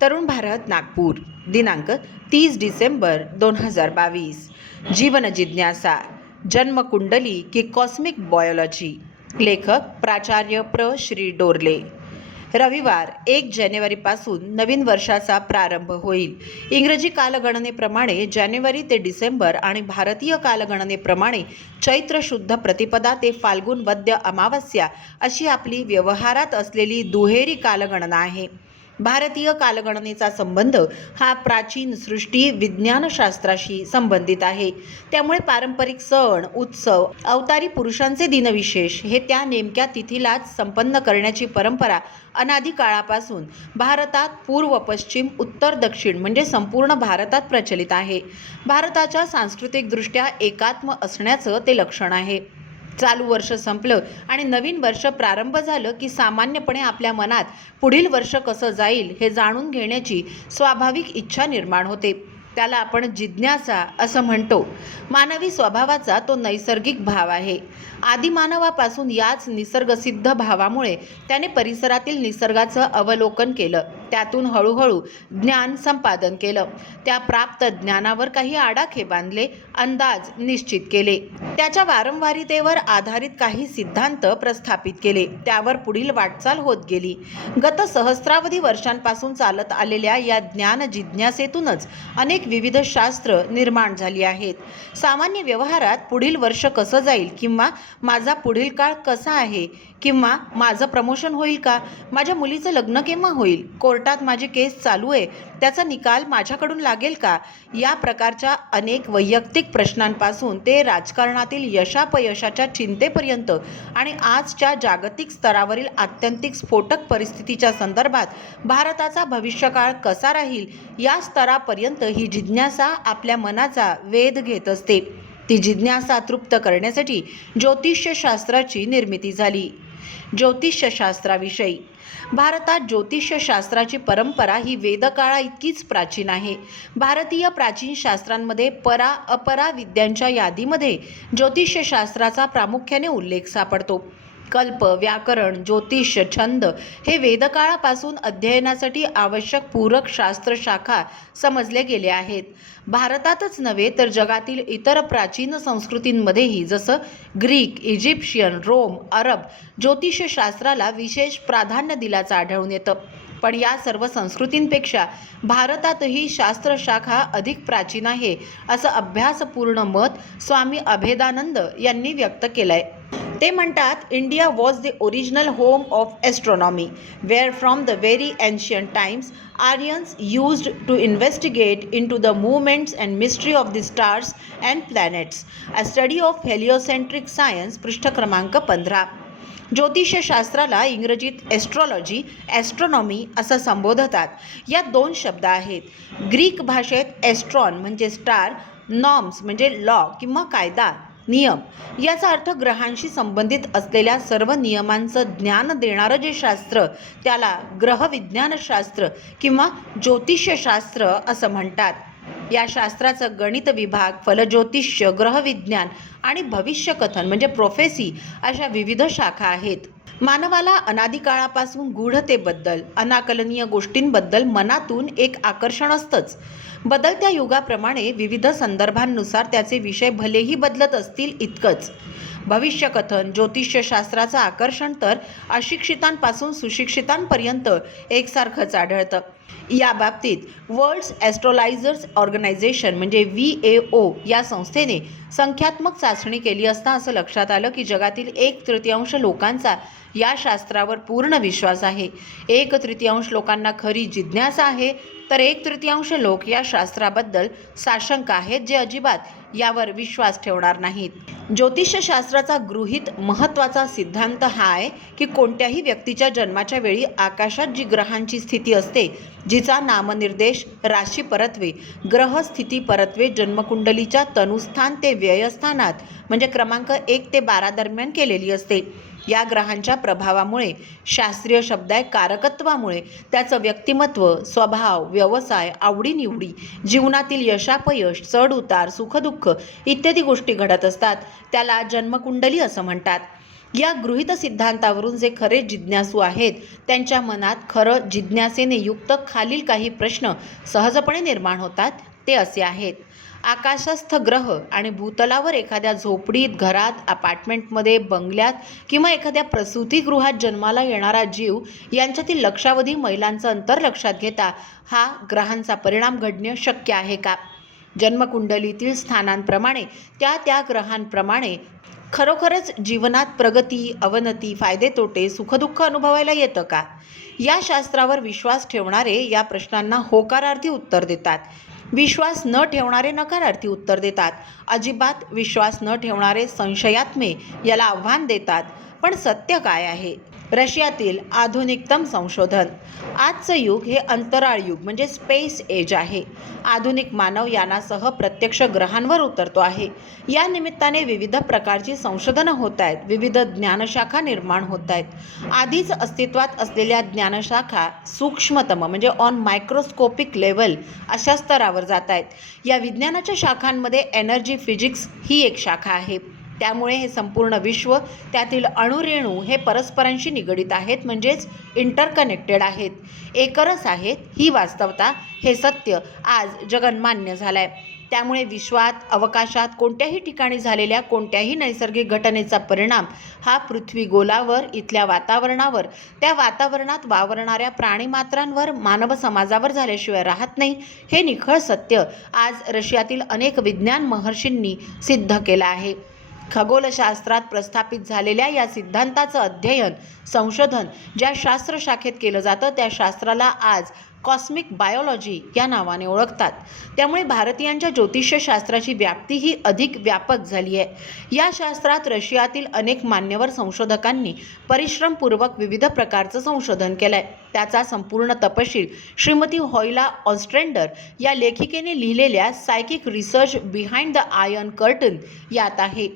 तरुण भारत नागपूर दिनांक 30 डिसेंबर 2022. जीवन जिज्ञासा, जन्मकुंडली की कॉस्मिक बायोलॉजी. लेखक प्राचार्य श्री डोरले. रविवार 1 जानेवारीपासून नवीन वर्षाचा प्रारंभ होईल. इंग्रजी कालगणनेप्रमाणे जानेवारी ते डिसेंबर आणि भारतीय कालगणनेप्रमाणे चैत्र शुद्ध प्रतिपदा ते फाल्गुन वद्य अमावस्या अशी आपली व्यवहारात असलेली दुहेरी कालगणना आहे. भारतीय कालगणनेचा संबंध हा प्राचीन सृष्टी विज्ञानशास्त्राशी संबंधित आहे. त्यामुळे पारंपरिक सण, उत्सव, अवतारी पुरुषांचे दिनविशेष हे त्या नेमक्या तिथीलाच संपन्न करण्याची परंपरा अनादी काळापासून भारतात पूर्व, पश्चिम, उत्तर, दक्षिण म्हणजे संपूर्ण भारतात प्रचलित आहे. भारताच्या सांस्कृतिकदृष्ट्या एकात्म असण्याचं ते लक्षण आहे. चालू वर्ष संपलं आणि नवीन वर्ष प्रारंभ झालं की सामान्यपणे आपल्या मनात पुढील वर्ष कसं जाईल हे जाणून घेण्याची स्वाभाविक इच्छा निर्माण होते. त्याला आपण जिज्ञासा असं म्हणतो. मानवी स्वभावाचा तो नैसर्गिक भाव आहे. आदिमानवापासून याच निसर्गसिद्ध भावामुळे त्याने परिसरातील निसर्गाचं अवलोकन केलं. त्यातून हळूहळू ज्ञान संपादन केलं. त्या प्राप्त ज्ञानावर काही आडाखे बांधले, अंदाज निश्चित केले. त्याच्या वारंवारितेवर आधारित काही सिद्धांत प्रस्थापित केले. त्यावर पुढील वाटचाल होत गेली. गत सहस्रावधी वर्षांपासून चालत आलेल्या या ज्ञान जिज्ञासेतूनच अनेक विविध शास्त्र निर्माण झाली आहेत. सामान्य व्यवहारात पुढील वर्ष कसं जाईल किंवा माझा पुढील काळ कसा आहे किंवा माझं प्रमोशन होईल का, माझ्या मुलीचं लग्न केव्हा होईल, कोर्टात माझी केस चालू आहे त्याचा निकाल माझ्याकडून लागेल का, या प्रकारच्या अनेक वैयक्तिक प्रश्नांपासून ते राजकारणातील यशापयशाच्या चिंतेपर्यंत आणि आजच्या जागतिक स्तरावरील आत्यंतिक स्फोटक परिस्थितीच्या संदर्भात भारताचा भविष्यकाळ कसा राहील या स्तरापर्यंत ही जिज्ञासा आपल्या मनाचा वेध घेत असते. ती जिज्ञासा तृप्त करण्यासाठी ज्योतिष्यशास्त्राची निर्मिती झाली. ज्योतिष्यशास्त्राविषयी भारतात ज्योतिष्यशास्त्राची परंपरा ही वेदकाळा इतकीच प्राचीन आहे. भारतीय प्राचीन शास्त्रांमध्ये परा अपरा विद्यांच्या यादीमध्ये ज्योतिष्यशास्त्राचा प्रामुख्याने उल्लेख सापडतो. कल्प, व्याकरण, ज्योतिष, छंद हे वेदकाळापासून अध्ययनासाठी आवश्यक पूरक शास्त्रशाखा समजले गेले आहेत. भारतातच नव्हे तर जगातील इतर प्राचीन संस्कृतींमध्येही जसं ग्रीक, इजिप्शियन, रोम, अरब ज्योतिषशास्त्राला विशेष प्राधान्य दिल्याचं आढळून येतं. पण या सर्व संस्कृतींपेक्षा भारतातही शास्त्रशाखा अधिक प्राचीन आहे असं अभ्यासपूर्ण मत स्वामी अभेदानंद यांनी व्यक्त केलंय. ते म्हणतात, India was the original home of astronomy, where from the very ancient times Aryans used to investigate into the movements and mystery of the stars and planets. A study of heliocentric science, पृष्ठ क्रमांक 15. ज्योतिषशास्त्राला इंग्रजीत astrology, astronomy असं संबोधतात. यात 2 शब्द आहेत. Greek भाषेत एस्ट्रॉन म्हणजे स्टार, नॉर्म्स म्हणजे लॉ किंवा कायदा, नियम. याचा अर्थ ग्रहांशी संबंधित असलेल्या सर्व नियमांचं ज्ञान देणारं जे शास्त्र त्याला ग्रहविज्ञानशास्त्र किंवा ज्योतिष्यशास्त्र असं म्हणतात. या शास्त्राचं गणित विभाग, फलज्योतिष्य, ग्रहविज्ञान आणि भविष्यकथन म्हणजे प्रोफेसी अशा विविध शाखा आहेत. मानवाला अनादी काळापासून गूढतेबद्दल, अनाकलनीय गोष्टींबद्दल मनातून एक आकर्षण असतंच. बदलत्या युगाप्रमाणे विविध संदर्भांनुसार त्याचे विषय भलेही बदलत असतील इतकंच. भविष्यकथन, ज्योतिष्यशास्त्राचं आकर्षण तर अशिक्षितांपासून सुशिक्षितांपर्यंत एकसारखंच आढळतं. या बाबतीत वर्ल्ड ॲस्ट्रोलायझर्स ऑर्गनायझेशन म्हणजे WAO या संस्थेने संख्यात्मक चाचणी केली असता असं लक्षात आलं की जगातील 1/3 लोकांचा या शास्त्रावर पूर्ण विश्वास आहे. 1/3 लोकांना खरी जिज्ञासा आहे तर 1/3 लोक या शास्त्राबद्दल साशंक आहेत, जे अजिबात यावर विश्वास ठेवणार नाहीत. ज्योतिषशास्त्राचा गृहीत महत्त्वाचा सिद्धांत हा आहे की कोणत्याही व्यक्तीच्या जन्माच्या वेळी आकाशात जी ग्रहांची स्थिती असते, जिचा नामनिर्देश राशी परत्वे, ग्रह स्थिती परत्वे जन्मकुंडलीच्या तनुस्थान ते व्ययस्थानात म्हणजे क्रमांक 1 ते 12 दरम्यान केलेली असते. या ग्रहांच्या प्रभावामुळे, शास्त्रीय शब्द आहे कारकत्वामुळे त्याचं व्यक्तिमत्व, स्वभाव, व्यवसाय, आवडीनिवडी, जीवनातील यशापयश, चढउतार, सुखदुःख इत्यादी गोष्टी घडत असतात. त्याला जन्मकुंडली असं म्हणतात. या गृहीत सिद्धांतावरून जे खरे जिज्ञासू आहेत त्यांच्या मनात खरं जिज्ञासेने युक्त खालील काही प्रश्न सहजपणे निर्माण होतात. ते असे आहेत: आकाशस्थ ग्रह आणि भूतलावर एखाद्या झोपडीत, घरात, अपार्टमेंटमध्ये, बंगल्यात किंवा एखाद्या प्रसूतिगृहात जन्माला येणारा जीव यांच्यातील लक्षावधी मैलांचं अंतर लक्षात घेता हा ग्रहांचा परिणाम घडणे शक्य आहे का? जन्मकुंडलीतील स्थानांप्रमाणे त्या त्या ग्रहांप्रमाणे खरोखरच जीवनात प्रगती, अवनती, फायदे तोटे, सुखदुःख अनुभवायला येतं का? या शास्त्रावर विश्वास ठेवणारे या प्रश्नांना होकारार्थी उत्तर देतात. विश्वास न ठेवणारे नकारार्थी उत्तर देतात. अजिबात विश्वास न ठेवणारे संशयात्मे याला आव्हान देतात. पण सत्य काय आहे? रशियातील आधुनिकतम संशोधन. आजचं युग हे अंतराळ युग म्हणजे स्पेस एज आहे. आधुनिक मानव यानासह प्रत्यक्ष ग्रहांवर उतरतो आहे. या निमित्ताने विविध प्रकारची संशोधनं होत आहेत. विविध ज्ञानशाखा निर्माण होत आहेत. आधीच अस्तित्वात असलेल्या ज्ञानशाखा सूक्ष्मतम म्हणजे ऑन मायक्रोस्कोपिक लेवल अशा स्तरावर जात आहेत. या विज्ञानाच्या शाखांमध्ये एनर्जी फिजिक्स ही एक शाखा आहे. त्यामुळे हे संपूर्ण विश्व, त्यातील अणुरेणू हे परस्परांशी निगडीत आहेत, म्हणजेच इंटरकनेक्टेड आहेत, एकरस आहेत. ही वास्तवता, हे सत्य आज जगन्मान्य झालं आहे. त्यामुळे विश्वात, अवकाशात कोणत्याही ठिकाणी झालेल्या कोणत्याही नैसर्गिक घटनेचा परिणाम हा पृथ्वीगोलावर, इथल्या वातावरणावर, त्या वातावरणात वावरणाऱ्या प्राणीमात्रांवर, मानव समाजावर झाल्याशिवाय राहत नाही. हे निखळ सत्य आज रशियातील अनेक विज्ञान महर्षींनी सिद्ध केलं आहे. खगोलशास्त्रात प्रस्थापित झालेल्या या सिद्धांताचं अध्ययन, संशोधन ज्या शास्त्रशाखेत केलं जातं त्या शास्त्राला आज कॉस्मिक बायोलॉजी या नावाने ओळखतात. त्यामुळे भारतीयांच्या ज्योतिषशास्त्राची व्याप्ती ही अधिक व्यापक झाली आहे. या शास्त्रात रशियातील अनेक मान्यवर संशोधकांनी परिश्रमपूर्वक विविध प्रकारचं संशोधन केलंय. त्याचा संपूर्ण तपशील श्रीमती हॉयला ऑस्ट्रेंडर या लेखिकेने लिहिलेल्या psychic research behind the iron curtain यात आहे.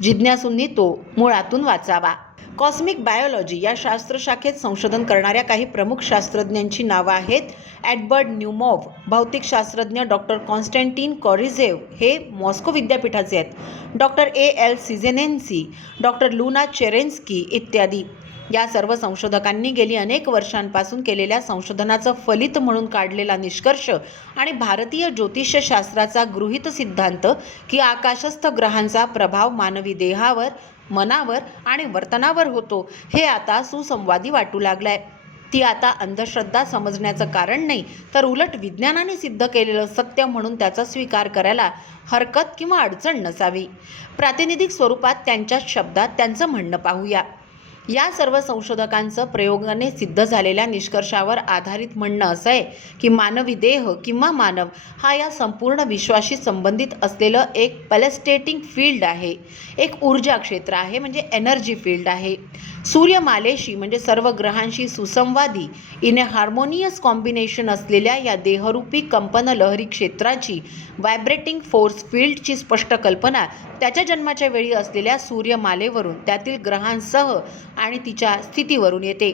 जिज्ञासूंनी तो मुळातून वाचावा. कॉस्मिक बायोलॉजी या शास्त्रशाखेत संशोधन करणाऱ्या काही प्रमुख शास्त्रज्ञांची नावं आहेत: एडवर्ड न्यूमॉव्ह, भौतिकशास्त्रज्ञ डॉक्टर कॉन्स्टँटिन कॉरिझेव, हे मॉस्को विद्यापीठाचे आहेत, डॉक्टर A.L. सिझेनेन्सी, डॉक्टर लुना चेरेन्स्की इत्यादी. या सर्व संशोधकांनी गेली अनेक वर्षांपासून केलेल्या संशोधनाचं फलित म्हणून काढलेला निष्कर्ष आणि भारतीय ज्योतिषशास्त्राचा गृहीत सिद्धांत की आकाशस्थ ग्रहांचा प्रभाव मानवी देहावर, मनावर आणि वर्तनावर होतो, हे आता सुसंवादी वाटू लागलाय. ती आता अंधश्रद्धा समजण्याचं कारण नाही, तर उलट विज्ञानाने सिद्ध केलेलं सत्य म्हणून त्याचा स्वीकार करायला हरकत किंवा अडचण नसावी. प्रातिनिधिक स्वरूपात त्यांच्याच शब्दात त्यांचं म्हणणं पाहूया. या सर्व संशोधकांचं प्रयोगाने सिद्ध झालेल्या निष्कर्षावर आधारित म्हणणं असं आहे की मानवी देह किंवा मानव हा या संपूर्ण विश्वाशी संबंधित असलेलं एक पॅलेस्टेटिंग फील्ड आहे, एक ऊर्जा क्षेत्र आहे, म्हणजे एनर्जी फील्ड आहे. सूर्यमालेशी म्हणजे सर्व ग्रहांशी सुसंवादी इन ए हार्मोनियस कॉम्बिनेशन असलेल्या या देहरूपी कंपन लहरी क्षेत्राची, व्हायब्रेटिंग फोर्स फील्डची स्पष्ट कल्पना त्याच्या जन्माच्या वेळी असलेल्या सूर्यमालेवरून, त्यातील ग्रहांसह आणि तिच्या स्थितीवरून येते.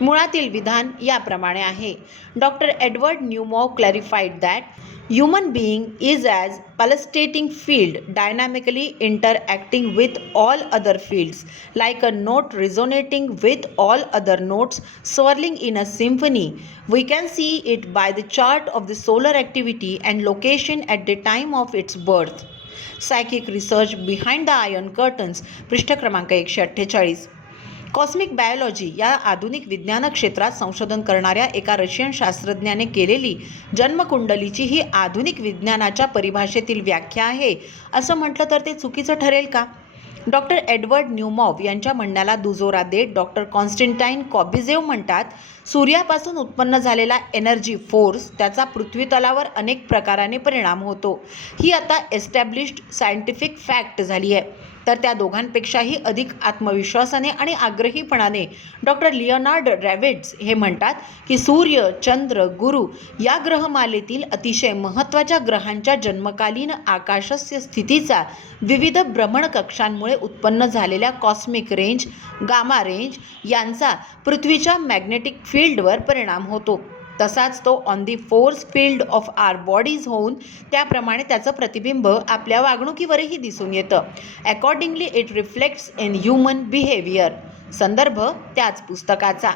मुळातील विधान याप्रमाणे आहे: डॉक्टर एडवर्ड न्यूमॉव्ह clarified that human being is as pulsating field dynamically interacting with all other fields, like a note resonating with all other notes swirling in a symphony. We can see it by the chart of the solar activity and location at the time of its birth. Psychic research behind the iron curtains, पृष्ठ क्रमांक 148. Cosmic biology या आधुनिक विज्ञान क्षेत्रात संशोधन करणाऱ्या एका Russian शास्त्रज्ञाने केलेली जन्मकुंडलीची ही आधुनिक विज्ञानाच्या परिभाषेतील व्याख्या आहे असं म्हटलं तर ते चुकीचं ठरेल का? डॉक्टर एडवर्ड न्यूमॉव्ह यांच्या म्हणण्याला दुजोरा देत डॉक्टर कॉन्स्टँटाईन कॉबिझेव म्हणतात, सूर्यापासून उत्पन्न झालेला एनर्जी फोर्स त्याचा पृथ्वीतलावर अनेक प्रकाराने परिणाम होतो. ही आता एस्टॅब्लिश्ड सायंटिफिक फॅक्ट झाली आहे. तर त्या दोघांपेक्षाही अधिक आत्मविश्वासाने आणि आग्रहीपणाने डॉक्टर लिओनार्ड रॅविट्झ हे म्हणतात की सूर्य, चंद्र, गुरु या ग्रहमालेतील अतिशय महत्त्वाच्या ग्रहांच्या जन्मकालीन आकाशस्य स्थितीचा विविध भ्रमणकक्षांमुळे उत्पन्न झालेल्या कॉस्मिक रेंज, गामा रेंज यांचा पृथ्वीच्या मॅग्नेटिक फील्डवर परिणाम होतो. तसाच तो on the force field of our bodies होऊन त्याप्रमाणे त्याचं प्रतिबिंब आपल्या वागणुकीवरही दिसून येतं. Accordingly it reflects in human behaviour. संदर्भ त्याच पुस्तकाचा.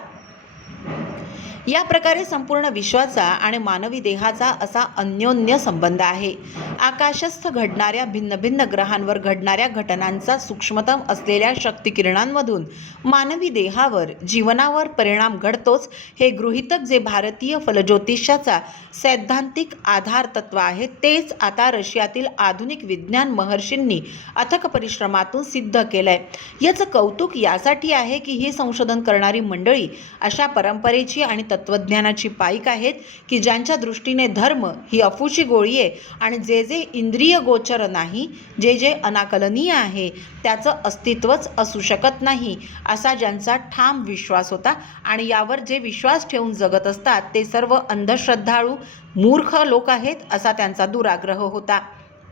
या प्रकारे संपूर्ण विश्वाचा आणि मानवी देहाचा असा अन्योन्य संबंध आहे. आकाशस्थ घडणाऱ्या भिन्न भिन्न ग्रहांवर घडणाऱ्या घटनांचा सूक्ष्मतम असलेल्या शक्तिकिरणांमधून मानवी देहावर, जीवनावर परिणाम घडतोच, हे गृहीतक जे भारतीय फलज्योतिषाचा सैद्धांतिक आधार तत्व आहे, तेच आता रशियातील आधुनिक विज्ञान महर्षींनी अथक परिश्रमातून सिद्ध केलंय. याचं कौतुक यासाठी आहे की ही संशोधन करणारी मंडळी अशा परंपरेची आणि तत्वज्ञानाची पाईक आहेत की ज्यांच्या दृष्टीने धर्म ही अफूची गोळी आहे आणि जे जे इंद्रिय गोचर नाही, जे जे अनाकलनीय आहे, त्याचं अस्तित्वच असू शकत नाही, असा ज्यांचा ठाम विश्वास होता. आणि यावर जे विश्वास ठेवून जगत असतात ते सर्व अंधश्रद्धाळू, मूर्ख लोक आहेत, असा त्यांचा दुराग्रह होता.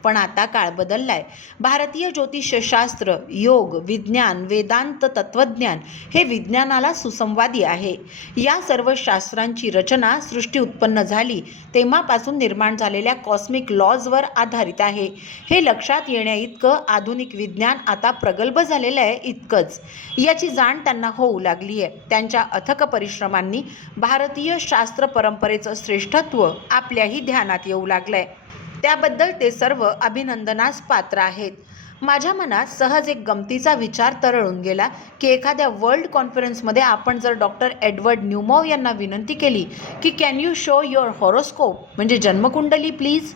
पण आता काळ बदललाय. भारतीय ज्योतिषशास्त्र, योग, विज्ञान, वेदांत, तत्वज्ञान हे विज्ञानाला सुसंवादी आहे. या सर्व शास्त्रांची रचना सृष्टी उत्पन्न झाली तेव्हापासून निर्माण झालेल्या कॉस्मिक लॉजवर आधारित आहे. हे लक्षात येण्याइतकं आधुनिक विज्ञान आता प्रगल्भ झालेलं आहे इतकंच. याची जाण त्यांना होऊ लागली आहे. त्यांच्या अथक परिश्रमांनी भारतीय शास्त्र परंपरेचं श्रेष्ठत्व आपल्याही ध्यानात येऊ लागलंय. त्याबद्दल ते सर्व अभिनंदनास पात्र आहेत. माझ्या मनात सहज एक गमतीचा विचार तरळून गेला की एखाद्या वर्ल्ड कॉन्फरन्समध्ये आपण जर डॉक्टर एडवर्ड न्यूमॉव यांना विनंती केली की can you show your horoscope, म्हणजे जन्मकुंडली प्लीज,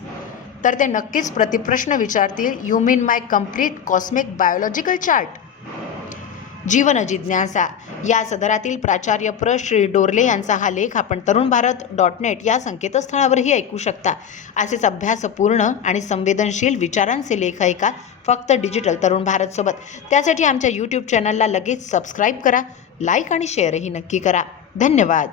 तर ते नक्कीच प्रतिप्रश्न विचारतील, you mean my complete cosmic biological chart. जीवन जिज्ञासा या सदरातील प्राचार्य प्र. श्री डोरले यांचा हा लेख आपण तरुणभारत.net या संकेतस्थळावरही ऐकू शकता. असेच अभ्यासपूर्ण आणि संवेदनशील विचारांचे लेख ऐका फक्त डिजिटल तरुण भारतसोबत. त्यासाठी आमच्या यूट्यूब चॅनलला लगेच सबस्क्राईब करा, लाईक आणि शेअरही नक्की करा. धन्यवाद.